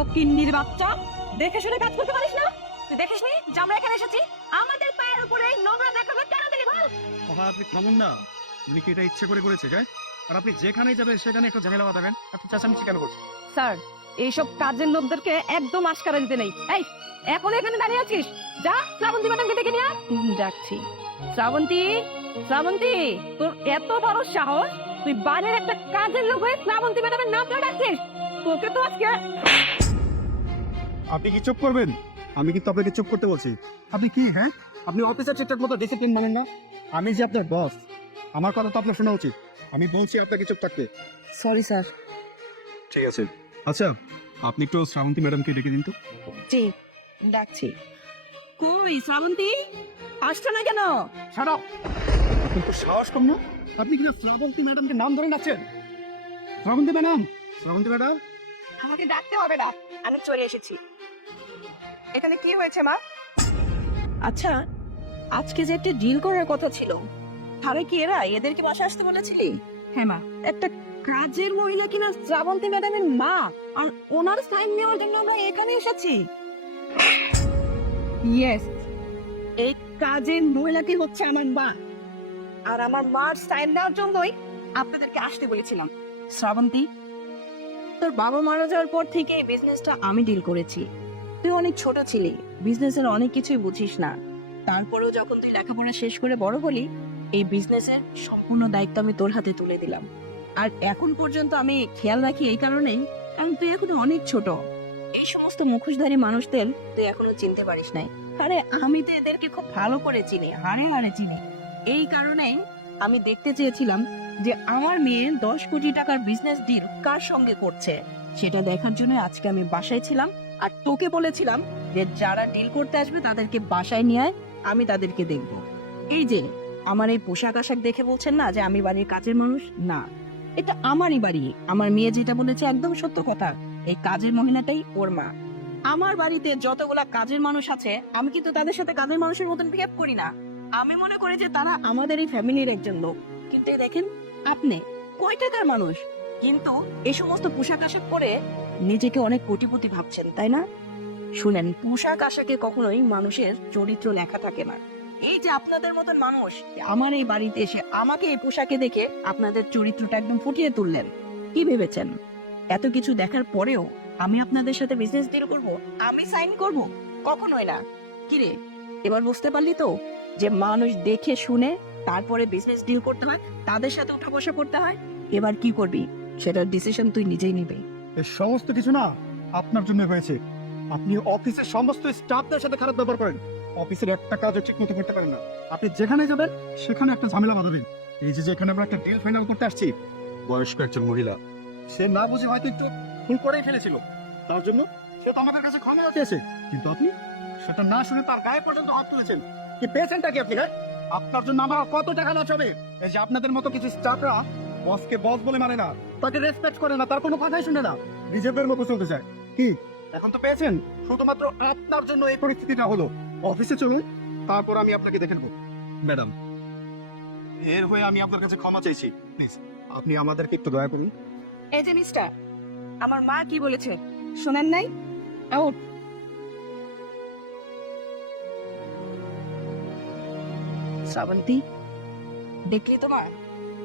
ফকিন্নির বাচ্চা। দেখে শুনে কাজ করতে পারিস না? তুই দেখিস নি? যে আমরা এখানে এসেছি। আমাদের পায়ের উপরে এই নোংরা দেখাবে কেন দিলি বল? মহা আপনি থামুন না। উনি কি এটা ইচ্ছে করে করেছে যায় আর আপনি যেখানেই যাবেন সেখানে একটু ঝামেলা বাঁধাবেন। আপনি চেঁচামেচি কেন করছেন? স্যার এইসব কাজের লোকদেরকে একদম আশকারা দিতে নেই। এই এখন এখানে দাঁড়িয়ে আছিস? যা শ্রাবন্তী ম্যাডামকে ডেকে নিয়ে। ডাকছি। শ্রাবন্তী শ্রাবন্তী তোর এত বড় সাহস? তুই বাইরের একটা কাজের লোক হয়ে শ্রাবন্তী ম্যাডামের নাম ধরে ডাকছিস তোকে তো আজকে আপনি কি চুপ করবেন? আমি কিন্তু আপনাকে চুপ করতে বলছি। আপনি কি হ্যাঁ? আপনি অফিসার ঠিকঠাক মতো ডিসিপ্লিন মানেন না? আমি যে আপনার বস আমার কথা তো আপনার শোনা উচিত। আমি বলছি আপনাকে চুপ থাকতে। সরি স্যার ঠিক আছে। আচ্ছা আপনি একটু শ্রাবন্তী ম্যাডামকে ডেকে দিন তো। জি ডাকছি। কই শ্রাবন্তী? আসছো না কেন? আপনার সাহস কম না? আপনি কি শ্রাবন্তী ম্যাডামকে নাম ধরে নাচছেন শ্রাবন্তী ম্যাডাম? শ্রাবন্তী ম্যাডাম? আমাকে ডাকতে হবে না। আমি চলে এসেছি। এখানে কি হয়েছে মা? আচ্ছা আজকে যে একটা ডিল করার কথা ছিল তাহলে কি এরা এদেরকে বাসা আসতে বলেছিলি? হ্যাঁ মা। একটা কাজের মহিলা কিনা শ্রাবন্তী ম্যাডামের মা আর ওনার সাইন নেওয়ার জন্য আমরা এখানে এসেছি। ইয়েস এই কাজের মহিলাটি হচ্ছে আমার মা? আর আমার মার সাইন নেওয়ার জন্যই আপনাদেরকে আসতে বলেছিলাম। শ্রাবন্তী, তোর বাবা মারা যাওয়ার পর থেকে এই বিজনেসটা আমি ডিল করেছি। তুই অনেক ছোট ছিলি বিজনেসের অনেক কিছুই বুঝিস না। তারপরেও যখন তুই লেখাপড়া শেষ করে বড় হলি, এই বিজনেসের সম্পূর্ণ দায়িত্ব আমি তোর হাতে তুলে দিলাম। আর এখন পর্যন্ত আমি খেয়াল রাখি এই কারণেই, কারণ তুই এখনও অনেক ছোট। এই সমস্ত মুখোশধারী মানুষদের তুই এখনও চিনতে পারিস নাই। আরে আমি তো এদেরকে খুব ভালো করে চিনি হাড়ে হাড়ে চিনি। এই কারণে আমি দেখতে চেয়েছিলাম যে আমার মেয়ে দশ কোটি টাকার বিজনেস ডিল কার সঙ্গে করছে। সেটা দেখার জন্য আজকে আমি বাসায় ছিলাম আর তোকে বলেছিলাম যে যারা ডিল করতে আসবে তাদেরকে বাসায় নিয়ে আমি তাদেরকে দেখব। এই যে, আমার এই পোশাক আশাক দেখে বলছেন না যে আমি বাড়ির কাজের মানুষ? না। এটা আমারই বাড়ি। আমার মেয়ে যেটা বলেছে একদম সত্য কথা। এই কাজের মহিলাটাই ওর মা। আমার বাড়িতে যতগুলা কাজের মানুষ আছে, আমি কিন্তু তাদের সাথে কাজের মানুষের মতন বিহেভ করি না। আমি মনে করি যে তারা আমাদের এই ফ্যামিলির একজন লোক। কিন্তু দেখেন, আপনি কয় টাকার মানুষ? কিন্তু এই সমস্ত পোশাক আশাক পরে নিজেকে অনেক কোটিপতি ভাবছেন, তাই না? শুনেন, পোশাক আশাকে কখনোই মানুষের চরিত্র লেখা থাকে না। এই যে আপনাদের মতন মানুষ, আমার এই বাড়িতে এসে আমাকে এই পোশাকে দেখে আপনাদের চরিত্রটা একদম ফুটিয়ে তুললেন। কি ভেবেছেন? এত কিছু দেখার পরেও আমি আপনাদের সাথে বিজনেস ডিল করব? আমি সাইন করব? কখনোই না। কিরে এবার বুঝতে পারলি তো? যে মানুষ দেখে শুনে তারপরে বিজনেস ডিল করতে হয়, তাদের সাথে উঠা বসা করতে হয়, এবার কি করবি? সেটার ডিসিশন তুই নিজেই নিবি। এই সমস্ত কিছু না আপনার জন্য হয়েছে। আপনি অফিসের সমস্ত স্টাফদের সাথে খারাপ ব্যবহার করেন। অফিসের একটা কাজও ঠিক মতো করতে পারেন না। আপনি যেখানে যাবেন, সেখানে একটা ঝামেলা বাঁধাবেন। এই যে যেখানে আমরা একটা ডিল ফাইনাল করতে আসছি, বয়স্ক একজন মহিলা, সে না বুঝে হয়তো একটু ভুল করেই ফেলেছিল। তার জন্য সে তো আমাদের কাছে ক্ষমা চেয়েছে। কিন্তু আপনি সেটা না শুনে তার গায়ে পর্যন্ত হাত তুলেছেন। কি পেয়েছেনটা কি আপনি হ্যাঁ? আপনার জন্য আমার কত টাকা লস হবে? এই যে আপনাদের মতো কিছু স্টাফরা বসকে বস বলে মানে না তাকে রেসপেক্ট করে না তার কোনো কথাই শুনে না নিজেদের মতো চলতে চায়। কি? এখন তো পেয়েছেন? শুধুমাত্র আপনার জন্য এই পরিস্থিতিটা হলো। অফিসে চলুন তারপর আমি আপনাকে দেখে নেব। ম্যাডাম এর হয়ে আমি আপনার কাছে ক্ষমা চাইছি। প্লিজ আপনি আমাদেরকে একটু দয়া করুন। এই জিনিসটা আমার মা কি বলেছে? শোনেন নাই? আউট। শ্রাবন্তী। দেখলি তোমার?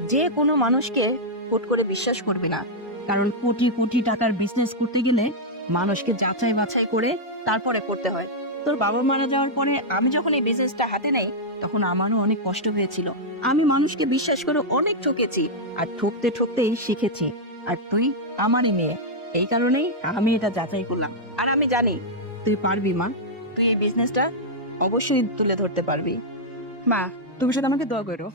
যে কোনো মানুষকে হুট করে বিশ্বাস করবে না। কারণ কোটি কোটি টাকার বিজনেস করতে গেলে মানুষকে যাচাই বাছাই করে তারপরে করতে হয়। তোর বাবা মারা যাওয়ার পরে আমি যখন এই বিজনেসটা হাতে নেই, তখন আমারও অনেক কষ্ট হয়েছিল। আমি মানুষকে বিশ্বাস করে অনেক ঠকেছি আর ঠকতে ঠকতেই শিখেছি। আর তুই আমারই মেয়ে। এই কারণেই আমি এটা যাচাই করলাম। আর আমি জানি, তুই পারবি মা। তুই এই বিজনেসটা অবশ্যই তুলে ধরতে পারবি। মা তুমি শুধু আমাকে দোয়া করো।